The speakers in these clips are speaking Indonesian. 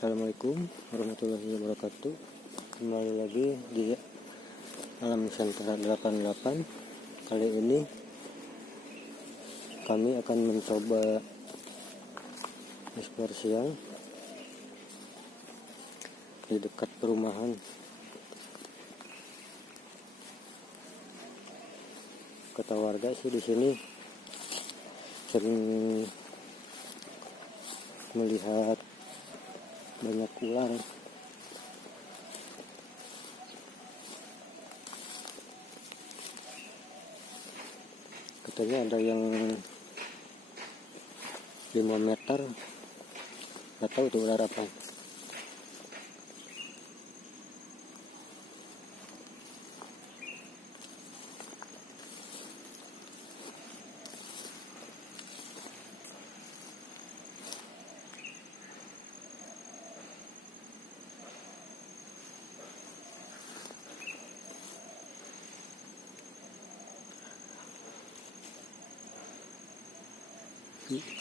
Assalamualaikum warahmatullahi wabarakatuh. Kembali lagi di Alam Nusantara 88. Kali ini kami akan mencoba eksplor siang di dekat perumahan. Kata warga sih di sini sering melihat banyak ular. Katanya ada yang 5 meter, nggak tahu itu ular apa.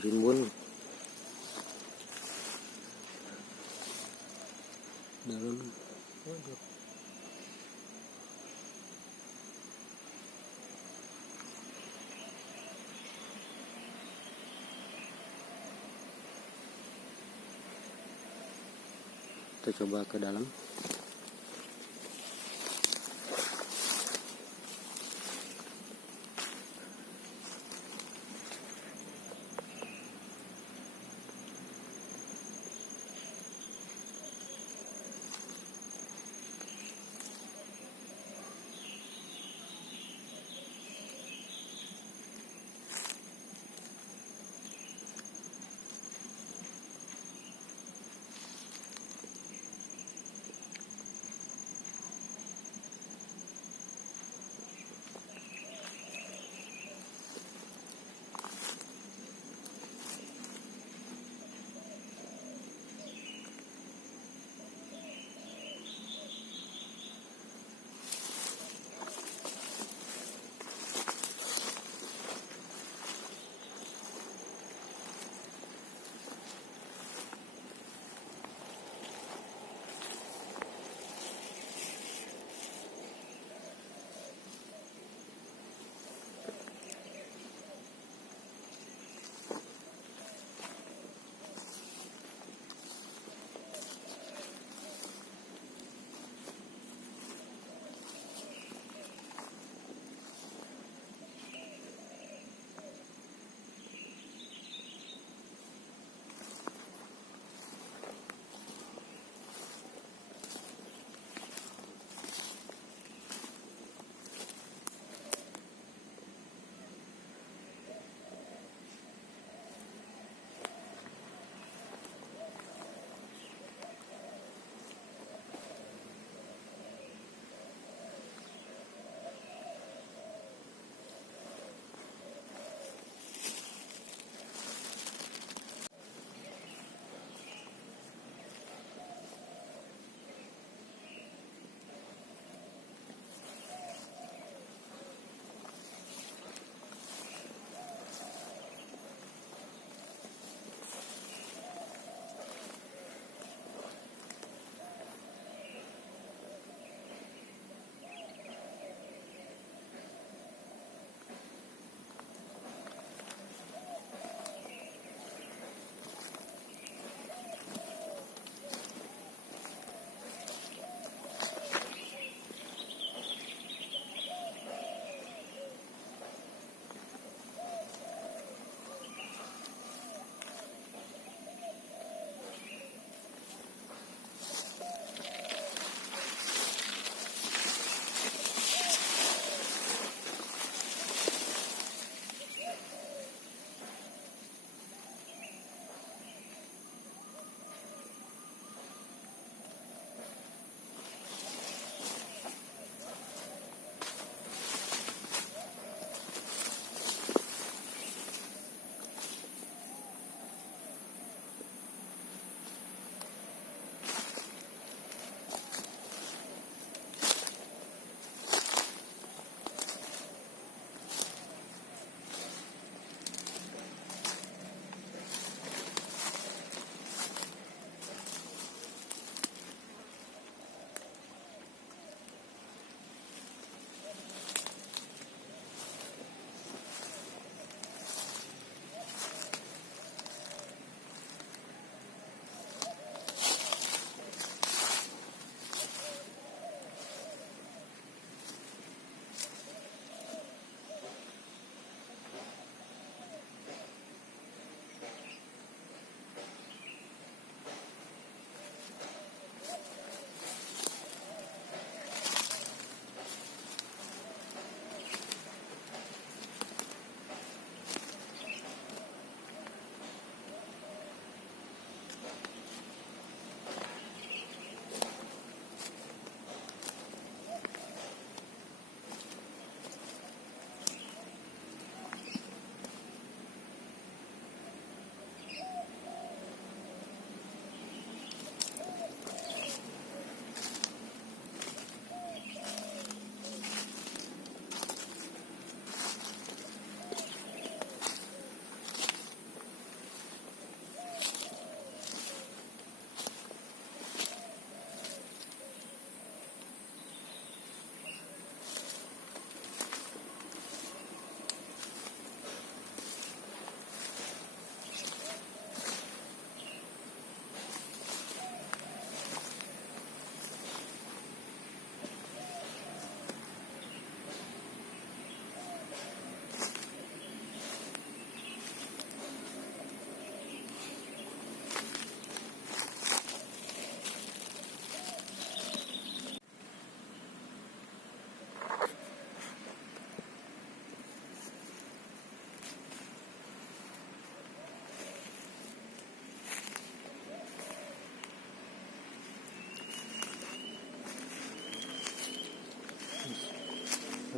Rimbun dalam. Waduh. Kita coba ke dalam.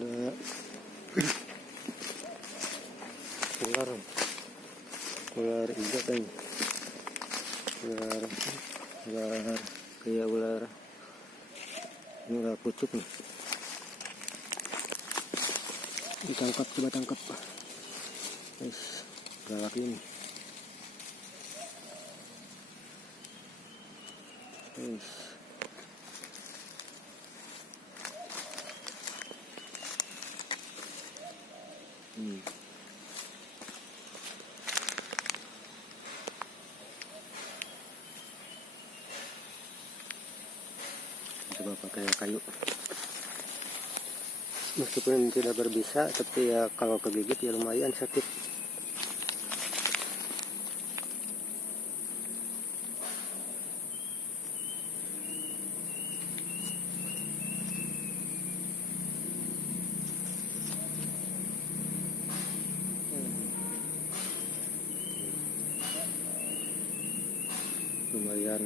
ada ular hijau kan, ular kayak ular ini, ular pucuk nih. Ditangkap, coba tangkap, guys, galak ini, guys. Coba pakai kayu, meskipun tidak berbisa, tapi ya kalau kegigit ya lumayan sakit. Lumayan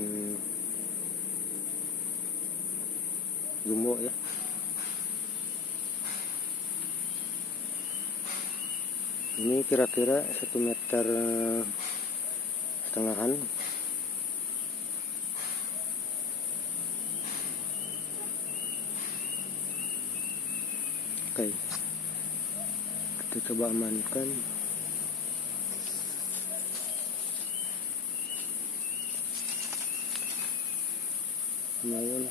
gemuk ya. Ini kira-kira 1,5 meter. Oke, kita coba amankan. Lumayan.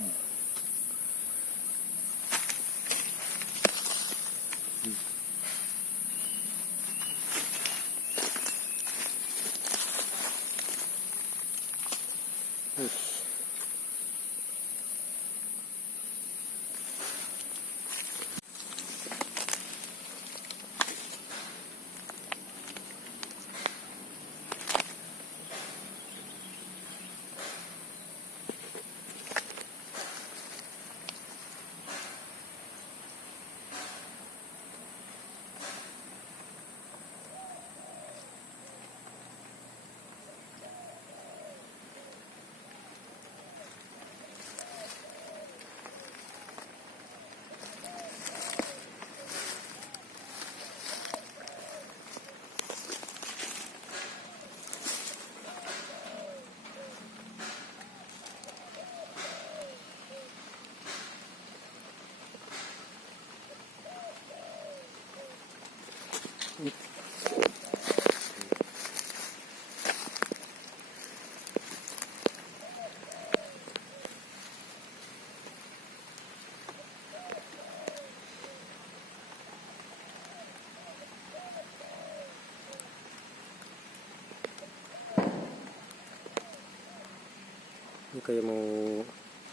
Ini kayak mau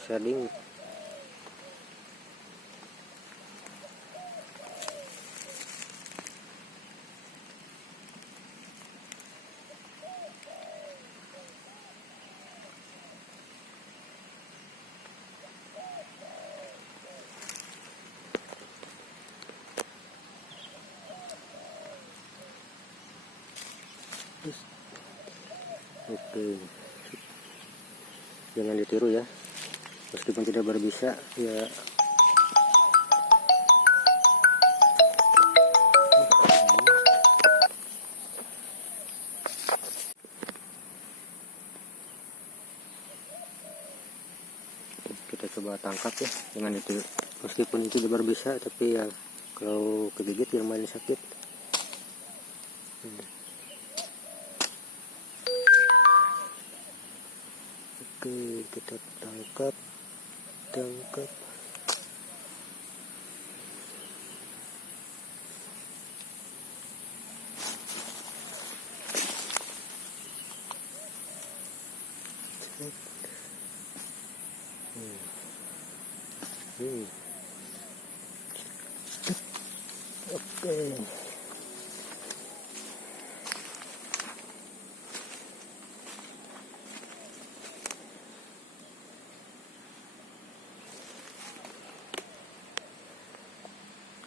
shading. Oke, jangan ditiru ya, meskipun tidak berbisa ya. Kita coba tangkap ya, jangan ditiru, meskipun itu tidak berbisa, tapi ya kalau kegigit yang main sakit. Oke, kita tangkap. Oke.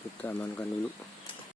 Kita amankan dulu.